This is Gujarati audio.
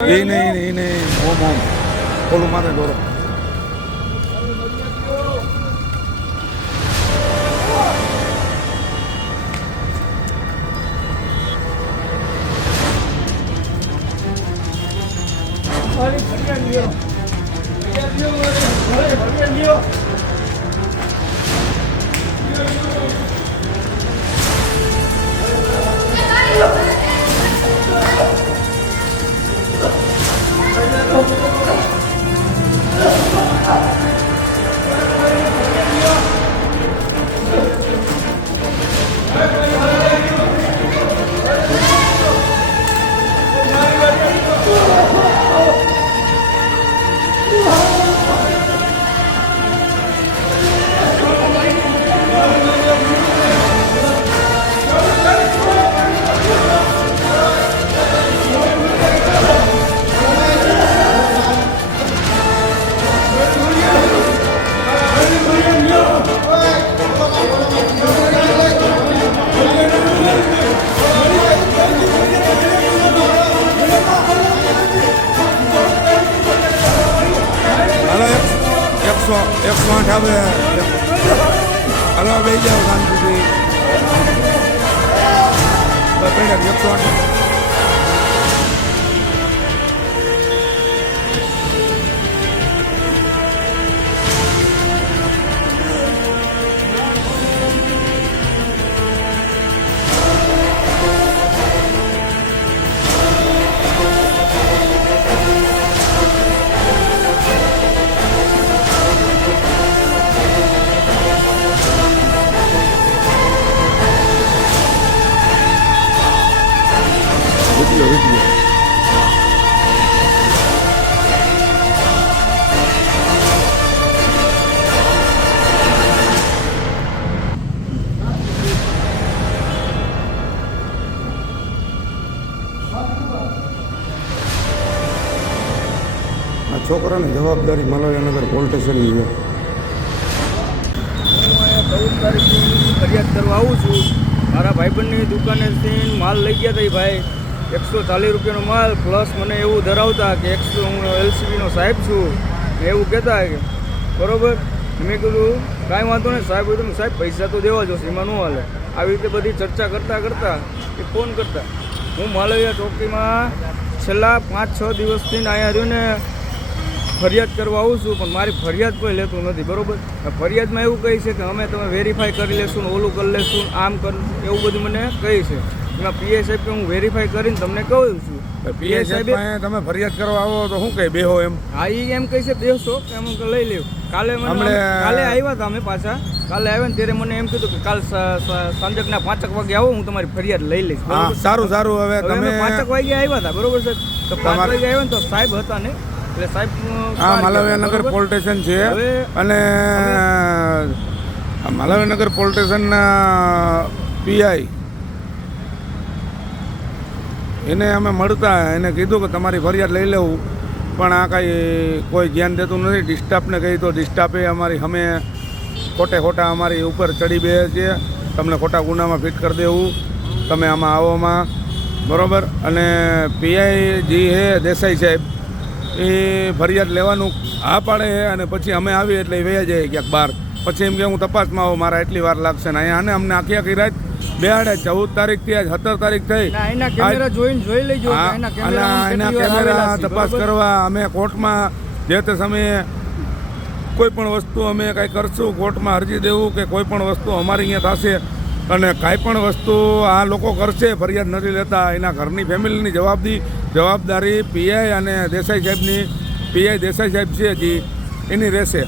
એને ઓમ ઓમ ઓલું મારે દોરો એકસો આઠ આવે હલવા બે જાવ શાંતિથી 108 વિડીયો આ છોકરાની જવાબદારી મલાવીનગર પોલીસ સ્ટેશનની છે. હું 14 તારીખની ફરિયાદ કરવા આવું છું. મારા ભાઈબંધની દુકાનેથી માલ લઈ ગયા હતા ભાઈ 140 રૂપિયાનો માલ પ્લસ મને એવું ધરાવતા કે હું એલસીબીનો સાહેબ છું એવું કહેતા કે બરાબર. મેં કીધું કાંઈ વાંધો નહીં સાહેબ, હોય તો સાહેબ પૈસા તો દેવા જોશે, એમાં ન હાલે. આવી રીતે બધી ચર્ચા કરતાં એ ફોન કરતા હું માલવિયા ચોકીમાં છેલ્લા 5-6 દિવસથી અહીંયા રહ્યો ને ફરિયાદ કરવા આવું છું, પણ મારી ફરિયાદ કોઈ લેતું નથી. બરાબર, ફરિયાદમાં એવું કહે છે કે અમે તમે વેરીફાઈ કરી લેશું ને ઓલું કરી લેશું આમ એવું બધું મને કહે છે. એમાં પીએ સાહેબ કે હું વેરીફાઈ કરીને તમને કહું છું. પીએ સાહેબ તમે ફરિયાદ કરવા આવો તો શું કહે બેહો એમ? હા, એ એમ કહે છે બેસો કે અમુક લઈ લેવું. કાલે આવ્યા હતા અમે પાછા. કાલે આવ્યા ને ત્યારે મને એમ કીધું કે કાલ સાંજના 5 વાગે આવો, હું તમારી ફરિયાદ લઈ લઈશ. સારું હવે તમે 5 વાગે આવ્યા હતા. બરોબર સાહેબ, તો 5 વાગે આવ્યા ને તો સાહેબ હતા ને એટલે સાહેબ હા મલાવીનગર પોલીસ સ્ટેશન છે. અને મલાવીનગર પોલીસ સ્ટેશનના પીઆઈ એને અમે મળતા એને કીધું કે તમારી ફરિયાદ લઈ લેવું, પણ આ કાંઈ કોઈ ધ્યાન દેતું નથી. ડિસ્ટાફને કહી તો ડિસ્ટાફે અમારી અમે ખોટા અમારી ઉપર ચડી બે છે, તમને ખોટા ગુનામાં ફિટ કરી દેવું, તમે આમાં આવોમાં બરાબર. અને પીઆઈ જે છે દેસાઈ સાહેબ એ ફરિયાદ લેવાનું આ પાડે છે, અને પછી અમે આવીએ એટલે વહી જાય ક્યાંક બહાર. પછી એમ કે હું તપાસમાં આવું, મારા એટલી વાર લાગશે ને અહીંયા. અને અમને આખી રાત બેહાડે. 14 તારીખથી આજ 17 તારીખ થઈ. એના કેમેરા તપાસ કરવા અમે કોર્ટમાં જે તે સમયે કોઈ પણ વસ્તુ અમે કાંઈ કરશું, કોર્ટમાં અરજી દેવું કે કોઈ પણ વસ્તુ અમારી અહીંયા થશે અને કાંઈ પણ વસ્તુ આ લોકો કરશે ફરિયાદ નથી લેતા, એના ઘરની ફેમિલીની જવાબદારી પીઆઈ અને દેસાઈ સાહેબની, પીઆઈ દેસાઈ સાહેબ છે જે એની રહેશે.